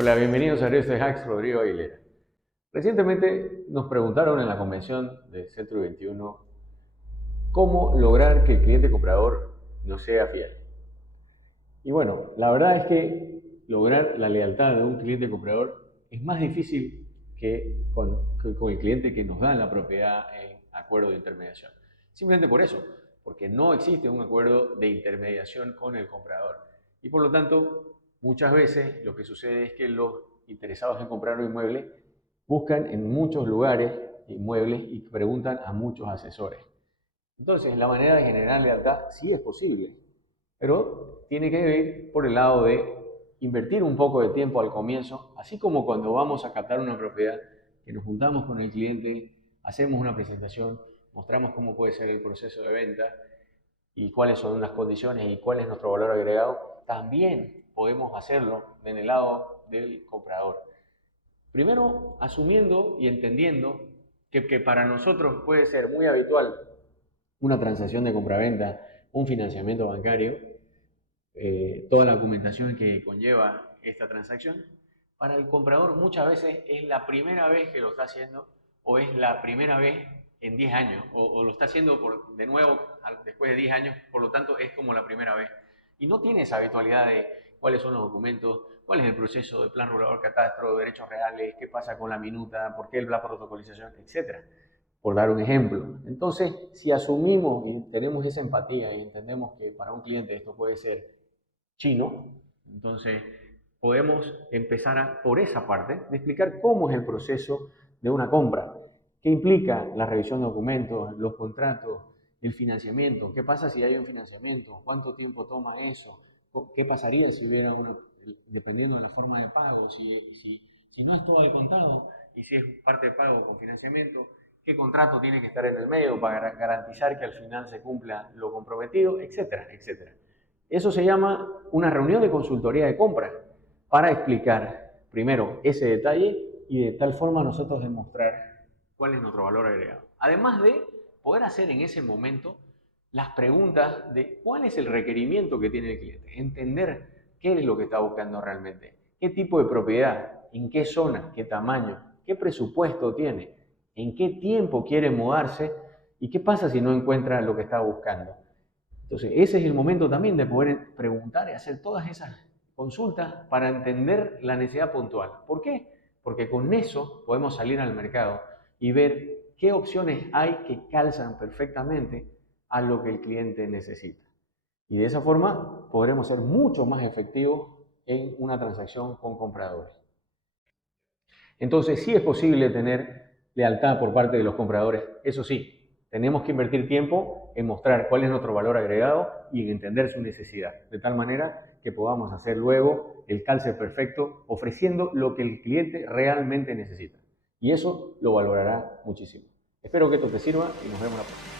Hola, bienvenidos a Resto de Hacks, Rodrigo Aguilera. Recientemente nos preguntaron en la convención de Centro 21 cómo lograr que el cliente comprador nos sea fiel. Y bueno, la verdad es que lograr la lealtad de un cliente comprador es más difícil que con el cliente que nos da la propiedad en acuerdo de intermediación. Simplemente por eso, porque no existe un acuerdo de intermediación con el comprador. Y por lo tanto, muchas veces lo que sucede es que los interesados en comprar un inmueble buscan en muchos lugares inmuebles y preguntan a muchos asesores. Entonces, la manera de generar lealtad sí es posible, pero tiene que ir por el lado de invertir un poco de tiempo al comienzo, así como cuando vamos a captar una propiedad, que nos juntamos con el cliente, hacemos una presentación, mostramos cómo puede ser el proceso de venta y cuáles son las condiciones y cuál es nuestro valor agregado. También podemos hacerlo en el lado del comprador. Primero, asumiendo y entendiendo que para nosotros puede ser muy habitual una transacción de compraventa, un financiamiento bancario, toda la documentación que conlleva esta transacción. Para el comprador muchas veces es la primera vez que lo está haciendo o es la primera vez en 10 años o lo está haciendo de nuevo después de 10 años, por lo tanto es como la primera vez. Y no tiene esa habitualidad de cuáles son los documentos, cuál es el proceso del plan regulador catastro, derechos reales, qué pasa con la minuta, por qué la protocolización, etcétera, por dar un ejemplo. Entonces, si asumimos y tenemos esa empatía y entendemos que para un cliente esto puede ser chino, entonces podemos empezar por esa parte de explicar cómo es el proceso de una compra, qué implica la revisión de documentos, los contratos, el financiamiento, qué pasa si hay un financiamiento, cuánto tiempo toma eso, qué pasaría si hubiera dependiendo de la forma de pago, si no es todo al contado y si es parte de pago con financiamiento, qué contrato tiene que estar en el medio para garantizar que al final se cumpla lo comprometido, etcétera, etcétera. Eso se llama una reunión de consultoría de compra para explicar primero ese detalle y de tal forma nosotros demostrar cuál es nuestro valor agregado. Además de poder hacer en ese momento las preguntas de cuál es el requerimiento que tiene el cliente, entender qué es lo que está buscando realmente, qué tipo de propiedad, en qué zona, qué tamaño, qué presupuesto tiene, en qué tiempo quiere mudarse y qué pasa si no encuentra lo que está buscando. Entonces, ese es el momento también de poder preguntar y hacer todas esas consultas para entender la necesidad puntual. ¿Por qué? Porque con eso podemos salir al mercado y ver qué opciones hay que calzan perfectamente a lo que el cliente necesita. Y de esa forma podremos ser mucho más efectivos en una transacción con compradores. Entonces, sí es posible tener lealtad por parte de los compradores, eso sí, tenemos que invertir tiempo en mostrar cuál es nuestro valor agregado y en entender su necesidad, de tal manera que podamos hacer luego el calce perfecto ofreciendo lo que el cliente realmente necesita. Y eso lo valorará muchísimo. Espero que esto te sirva y nos vemos la próxima.